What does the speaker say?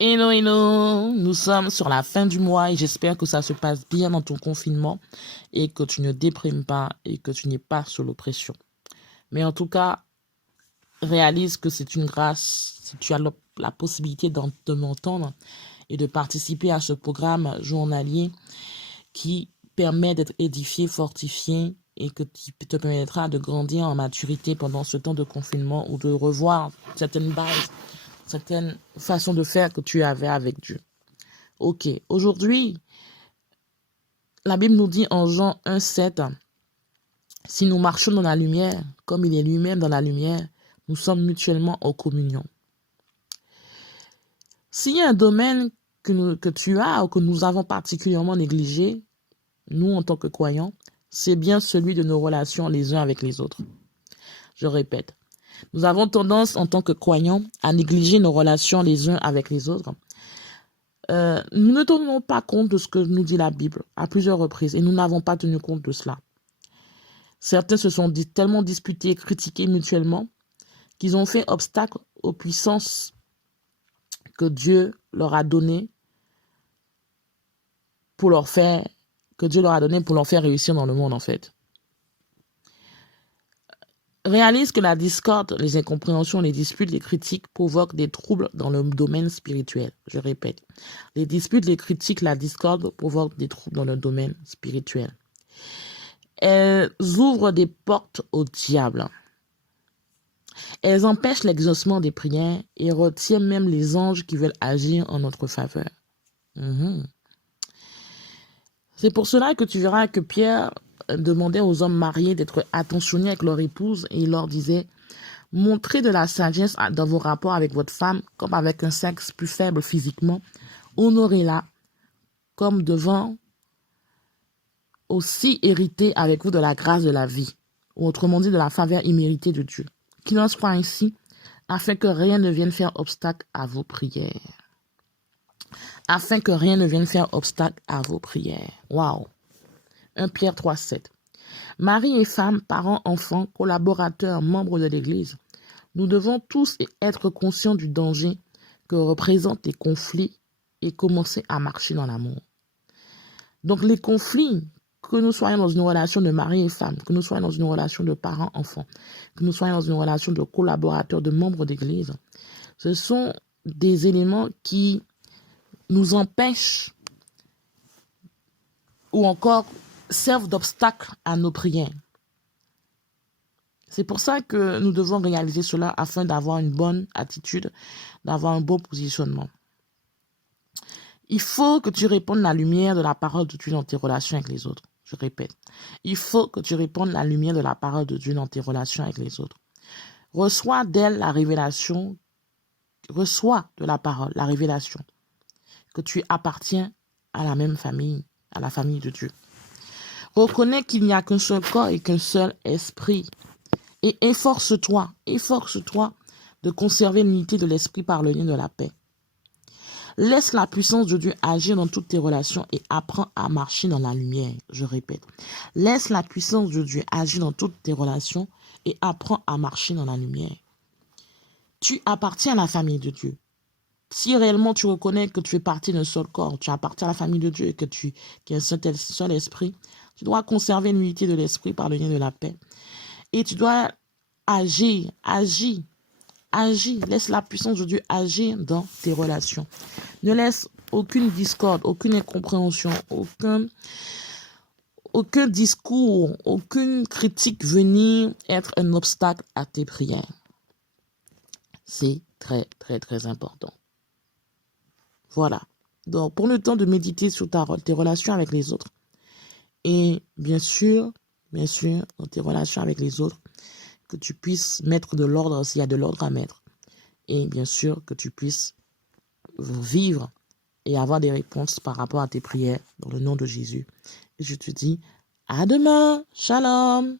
Hello, hello, nous sommes sur la fin du mois et j'espère que ça se passe bien dans ton confinement et que tu ne déprimes pas et que tu n'es pas sous l'oppression. Mais en tout cas, réalise que c'est une grâce si tu as la possibilité de m'entendre et de participer à ce programme journalier qui permet d'être édifié, fortifié et qui te permettra de grandir en maturité pendant ce temps de confinement ou de revoir certaines bases, certaines façons de faire que tu avais avec Dieu. Ok, aujourd'hui, la Bible nous dit en Jean 1,7, si nous marchons dans la lumière, comme il est lui-même dans la lumière, nous sommes mutuellement en communion. S'il y a un domaine que tu as ou que nous avons particulièrement négligé, nous en tant que croyants, c'est bien celui de nos relations les uns avec les autres. Je répète, nous avons tendance en tant que croyants à négliger nos relations les uns avec les autres. Nous ne tenons pas compte de ce que nous dit la Bible à plusieurs reprises et nous n'avons pas tenu compte de cela. Certains se sont tellement disputés et critiqués mutuellement qu'ils ont fait obstacle aux puissances que Dieu leur a données pour leur faire réussir dans le monde en fait. Réalise que la discorde, les incompréhensions, les disputes, les critiques provoquent des troubles dans le domaine spirituel. Je répète, les disputes, les critiques, la discorde provoquent des troubles dans le domaine spirituel. Elles ouvrent des portes au diable. Elles empêchent l'exaucement des prières et retiennent même les anges qui veulent agir en notre faveur. C'est pour cela que tu verras que Pierre demandait aux hommes mariés d'être attentionnés avec leur épouse et il leur disait « Montrez de la sagesse dans vos rapports avec votre femme comme avec un sexe plus faible physiquement. Honorez-la comme devant aussi hériter avec vous de la grâce de la vie, ou autrement dit de la faveur imméritée de Dieu. Qu'il en soit ainsi, afin que rien ne vienne faire obstacle à vos prières. » Afin que rien ne vienne faire obstacle à vos prières. Waouh! 1 Pierre 3,7. Mari et femme, parents, enfants, collaborateurs, membres de l'Église, nous devons tous être conscients du danger que représentent les conflits et commencer à marcher dans l'amour. Donc les conflits, que nous soyons dans une relation de mari et femme, que nous soyons dans une relation de parents-enfants, que nous soyons dans une relation de collaborateurs, de membres d'Église, ce sont des éléments qui nous empêchent ou encore servent d'obstacle à nos prières. C'est pour ça que nous devons réaliser cela afin d'avoir une bonne attitude, d'avoir un bon positionnement. Il faut que tu répandes la lumière de la parole de Dieu dans tes relations avec les autres. Je répète, il faut que tu répandes la lumière de la parole de Dieu dans tes relations avec les autres. Reçois d'elle la révélation, reçois de la parole la révélation que tu appartiens à la même famille, à la famille de Dieu. Reconnais qu'il n'y a qu'un seul corps et qu'un seul esprit. Et efforce-toi de conserver l'unité de l'esprit par le lien de la paix. Laisse la puissance de Dieu agir dans toutes tes relations et apprends à marcher dans la lumière. Je répète, laisse la puissance de Dieu agir dans toutes tes relations et apprends à marcher dans la lumière. Tu appartiens à la famille de Dieu. Si réellement tu reconnais que tu fais partie d'un seul corps, tu appartiens à la famille de Dieu et que tu es un seul esprit, tu dois conserver l'unité de l'esprit par le lien de la paix. Et tu dois agir. Laisse la puissance de Dieu agir dans tes relations. Ne laisse aucune discorde, aucune incompréhension, aucun discours, aucune critique venir être un obstacle à tes prières. C'est très, très, très important. Voilà. Donc, prends le temps de méditer sur tes relations avec les autres. Et bien sûr, dans tes relations avec les autres, que tu puisses mettre de l'ordre s'il y a de l'ordre à mettre. Et bien sûr, que tu puisses vivre et avoir des réponses par rapport à tes prières dans le nom de Jésus. Et je te dis à demain. Shalom.